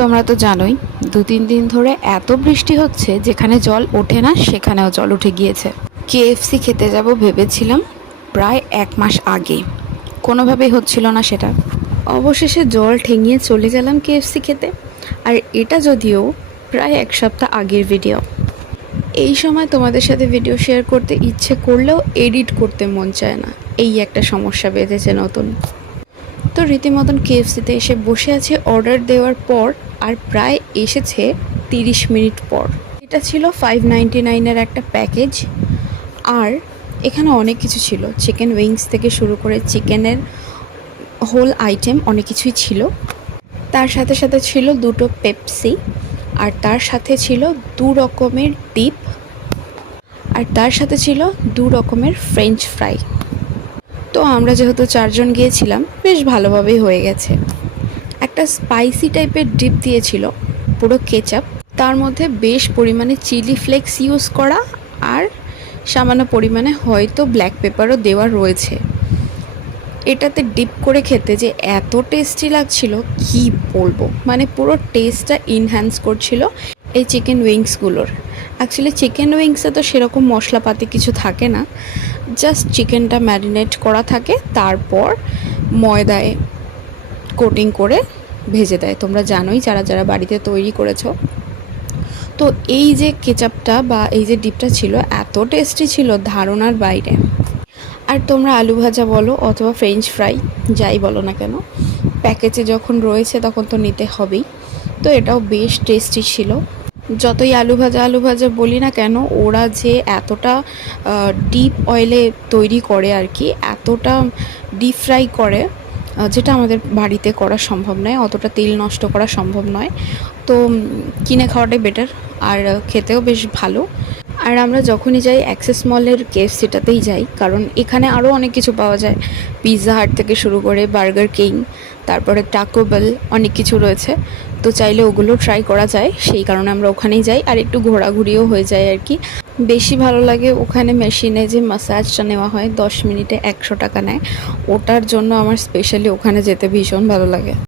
তোমরা তো জানোই 2-3 দিন ধরে এত বৃষ্টি হচ্ছে, যেখানে জল ওঠে না সেখানেও জল উঠে গিয়েছে। কেএফসি খেতে যাব ভেবেছিলাম প্রায় 1 মাস আগে, কোনোভাবেই হচ্ছিল না সেটা। অবশেষে জল ঠেঙিয়ে চলে গেলাম কেএফসি খেতে। আর এটা যদিও প্রায় 1 সপ্তাহ আগের ভিডিও। এই সময় তোমাদের সাথে ভিডিও শেয়ার করতে ইচ্ছে করলেও এডিট করতে মন চায় না, এই একটা সমস্যা বেঁধেছে নতুন। তো রীতিমতন কেএফসিতে এসে বসে আছে অর্ডার দেওয়ার পর, আর প্রায় এসেছে 30 মিনিট পর। এটা ছিল 599-এর একটা প্যাকেজ। আর এখানে অনেক কিছু ছিল, চিকেন উইংস থেকে শুরু করে চিকেনের হোল আইটেম অনেক কিছুই ছিল। তার সাথে সাথে ছিল 2টো পেপসি, আর তার সাথে ছিল 2 রকমের ডিপ, আর তার সাথে ছিল 2 রকমের ফ্রেঞ্চ ফ্রাই। তো আমরা যেহেতু 4 জন গিয়েছিলাম, বেশ ভালোভাবেই হয়ে গেছে। একটা স্পাইসি টাইপের ডিপ দিয়েছিল, পুরো কেচাপ, তার মধ্যে বেশ পরিমাণে চিলি ফ্লেক্স ইউজ করা, আর সামান্য পরিমাণে হয়তো ব্ল্যাক পেপারও দেওয়া রয়েছে। এটাতে ডিপ করে খেতে যে এত টেস্টি লাগছিল কি বলবো, মানে পুরো টেস্টটা ইনহ্যান্স করছিল এই চিকেন উইংসগুলোর। অ্যাকচুয়ালি চিকেন উইংসে তো সেরকম মশলাপাতি কিছু থাকে না, জাস্ট চিকেনটা ম্যারিনেট করা থাকে, তারপর ময়দায় কোটিং করে ভেজে দেয়। তোমরা জানোই যারা যারা বাড়িতে তৈরি করেছো। তো এই যে কেচাপটা বা এই যে ডিপটা ছিল এত টেস্টি ছিল, ধারণার বাইরে। আর তোমরা আলু ভাজা বলো অথবা ফ্রেঞ্চ ফ্রাই যাই বলো না কেন, প্যাকেজে যখন রয়েছে তখন তো নিতে হবেই। তো এটাও বেশ টেস্টি ছিল। যতই আলু ভাজা বলি না কেন, ওরা যে এতটা ডিপ অয়েলে তৈরি করে আর কি, এতটা ডিপ ফ্রাই করে, যেটা আমাদের বাড়িতে করা সম্ভব নয়, অতটা তেল নষ্ট করা সম্ভব নয়। তো কিনে খাওয়াটাই বেটার, আর খেতেও বেশ ভালো। আর আমরা যখনই যাই অ্যাক্সেস মলের কেএফসিটাতেই যাই, কারণ এখানে আরও অনেক কিছু পাওয়া যায়। পিৎজা হাট থেকে শুরু করে বার্গার কিং, তারপরে টাকো বেল, অনেক কিছু রয়েছে। তো চাইলে ওগুলো ট্রাই করা যায়, সেই কারণে আমরা ওখানেই যাই। আর একটু ঘোরাঘুরিও হয়ে যায় আর কি। বেশি ভালো লাগে ওখানে মেশিনে যে ম্যাসাজটা নেওয়া হয়, 10 মিনিটে 100 টাকা নেয়, ওটার জন্য আমার স্পেশালি ওখানে যেতে ভীষণ ভালো লাগে।